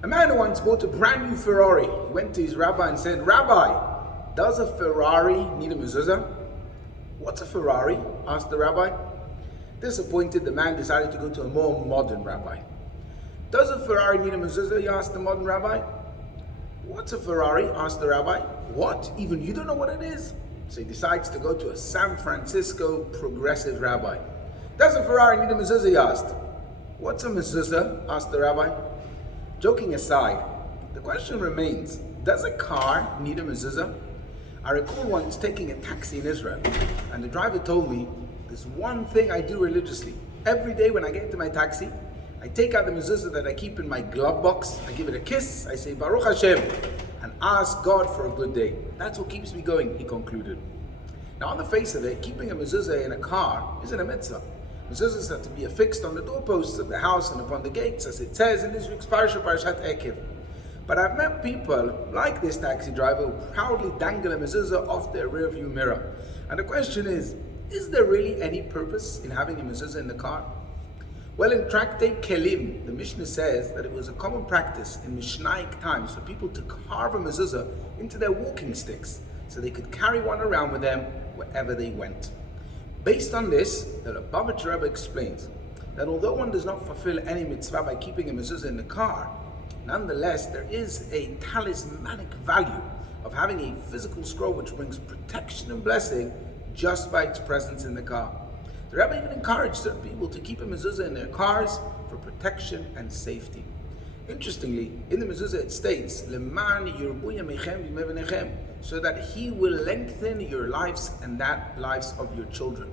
A man once bought a brand new Ferrari. He went to his rabbi and said, "Rabbi, does a Ferrari need a mezuzah?" "What's a Ferrari?" asked the rabbi. Disappointed, the man decided to go to a more modern rabbi. "Does a Ferrari need a mezuzah?" he asked the modern rabbi. "What's a Ferrari?" asked the rabbi. "What? Even you don't know what it is?" So he decides to go to a San Francisco progressive rabbi. "Does a Ferrari need a mezuzah?" he asked. "What's a mezuzah?" asked the rabbi. Joking aside, the question remains, does a car need a mezuzah? I recall once taking a taxi in Israel, and the driver told me, "There's one thing I do religiously. Every day when I get into my taxi, I take out the mezuzah that I keep in my glove box, I give it a kiss, I say Baruch Hashem, and ask God for a good day. That's what keeps me going," he concluded. Now on the face of it, keeping a mezuzah in a car isn't a mitzvah. Mezuzahs are to be affixed on the doorposts of the house and upon the gates, as it says in this week's Parashat Ekev. But I've met people like this taxi driver who proudly dangle a mezuzah off their rearview mirror. And the question is there really any purpose in having a mezuzah in the car? Well, in Tractate Kelim, the Mishnah says that it was a common practice in Mishnaic times for people to carve a mezuzah into their walking sticks so they could carry one around with them wherever they went. Based on this, the Lubavitch Rebbe explains that although one does not fulfill any mitzvah by keeping a mezuzah in the car, nonetheless there is a talismanic value of having a physical scroll which brings protection and blessing just by its presence in the car. The Rebbe even encouraged certain people to keep a mezuzah in their cars for protection and safety. Interestingly, in the mezuzah it states, "Leman yirbu yamechem v'mevenechem," so that He will lengthen your lives and that lives of your children,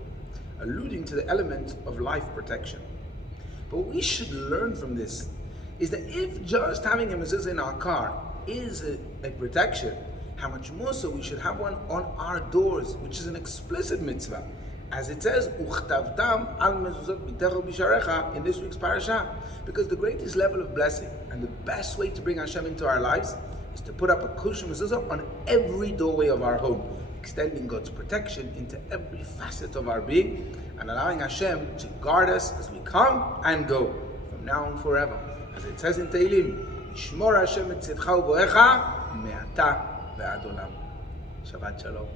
alluding to the element of life protection. But what we should learn from this is that if just having a mezuzah in our car is a protection, how much more so we should have one on our doors, which is an explicit mitzvah. As it says, "Uchtavtam al mezuzot bitecho bisharecha" in this week's Parashat. Because the greatest level of blessing and the best way to bring Hashem into our lives is to put up a kosher mezuzah on every doorway of our home, extending God's protection into every facet of our being and allowing Hashem to guard us as we come and go from now on forever. As it says in Tehillim, "Yishmor Hashem et tzidcha u'boecha me'ata ve'ad olam." Shabbat Shalom.